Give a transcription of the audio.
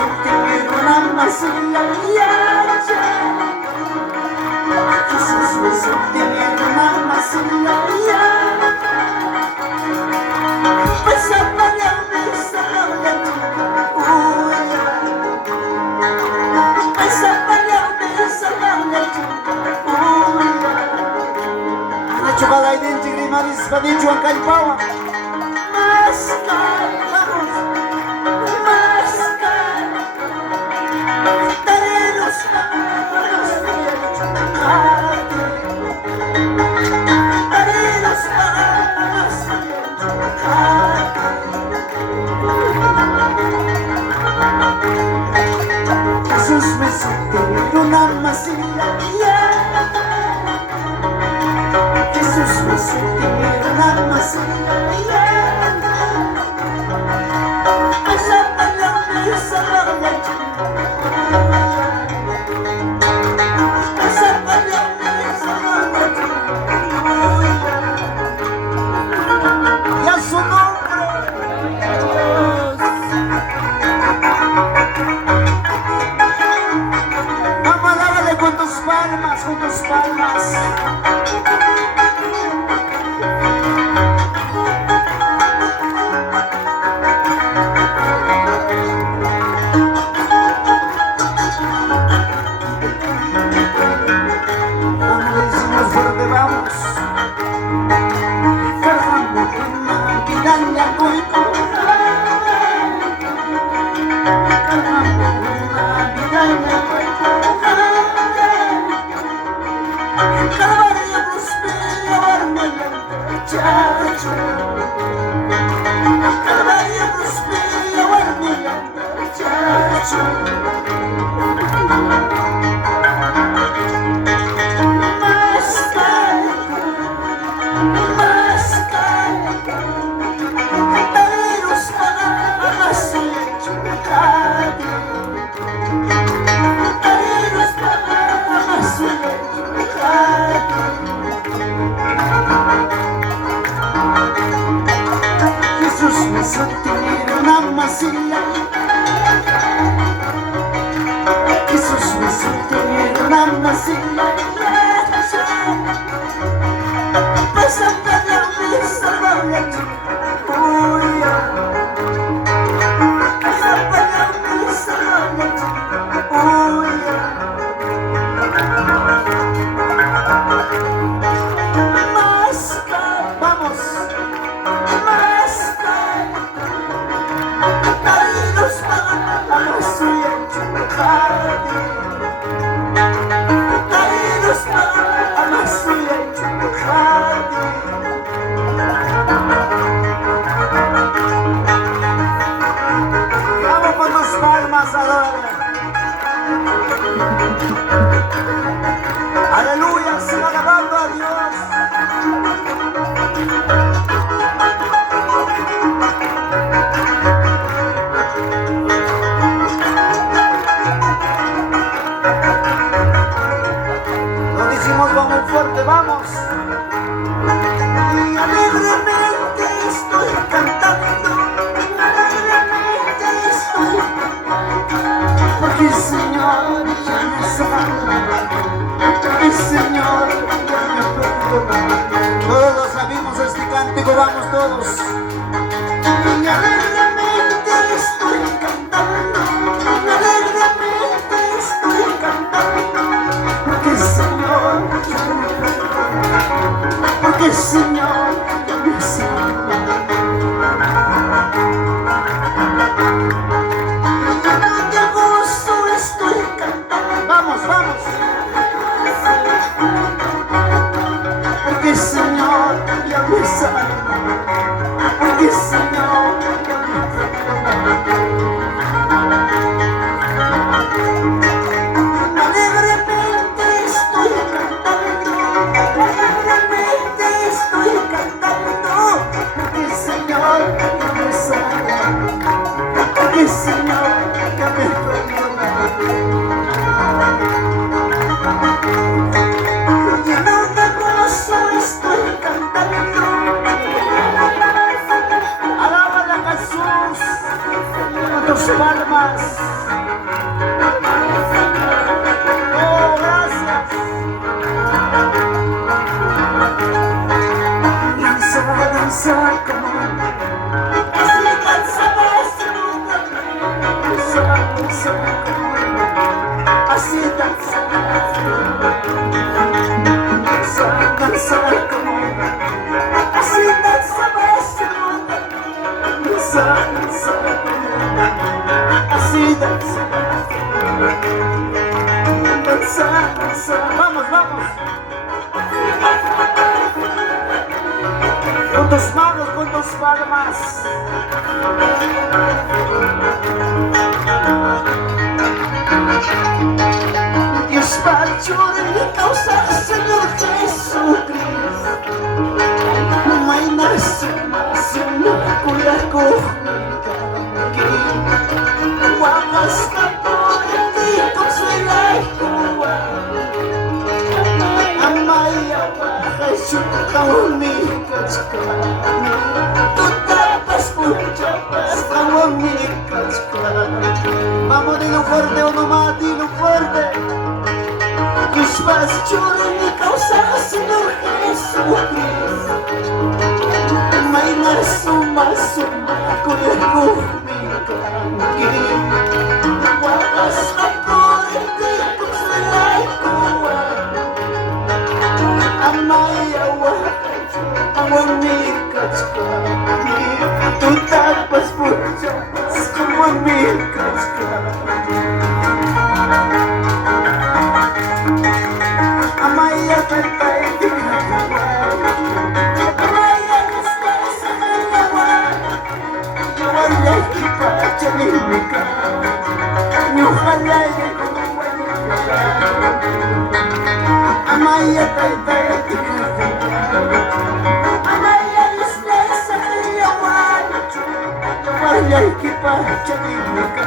sostener una masilla Jesús me sostener una masilla pues apagame esa noche pues apagame esa noche Ana chukala identity maris padicho ang kalpawa Maskal, vamos Maskal Tarenos panos Tarenos panos Jesús me sostiene una masilla Jesús me sostiene una masilla con tus palmas. Vamos, decimos por dónde vamos. Cargando con la vida en la cuenca. Cargando con la vida en la cuenca. Calvario prospera, Barmela, chacho. Calvario prospera, Barmela, chacho. Mascal, mascal. Tareros para su lecho, tareros para su lecho. Jesús me sostiene una masilla Jesús me sostiene una masilla pues apagame esa noche pues apagame esa noche Vamos, Mascal, tarenos para su lecho, tarenos para su lecho, vamos con las palmas, adórale. Aleluya, siga alabando a Dios. Vamos fuerte, vamos. Y alegremente estoy cantando, alegremente estoy cantando, porque el Señor ya me salva, porque el Señor ya me perdona. Todos lo sabemos este cántico, vamos todos. Y alegremente estoy cantando, alegremente estoy cantando, porque el Señor porque el Señor me salva. Cuando de gozo estoy cantando. Vamos, vamos. Porque el Señor ya me salva. Porque el Señor ya me perdona. Alegremente estoy cantando. Alegremente estoy cantando, porque el Señor ya me salva, porque el Señor ya me perdona. Lleno de gozo estoy cantando, alábala a Jesús con tus palmas. Así danza como así danza así danza vamos, vamos con tus manos, con tus palmas. Dios Pachor y causa Señor Jesucristo. May nasumasuna kuya ko wakas na po hindi ko sila'y kuwa. Amay awa kayo kaumikas ka. Tutapas po chapas kaumikas ka. Vamos, dilo fuerte, o nomás dilo fuerte. Dios Pachor y causa Señor Jesucristo. May nasuma-suma kuya ko wakas na po hindi ko sila'y kuwa. Amay awa ang umikas ka. Tutagpas po Diyos kung umikas ka. Amay atay di kagawa. Amay alas sa kalawa. Walay ipatyalim ka. Nyuhalay kung wala ka. Amay atay di kagawa. Amay alas sa kalawa. Walay ipatyalim ka.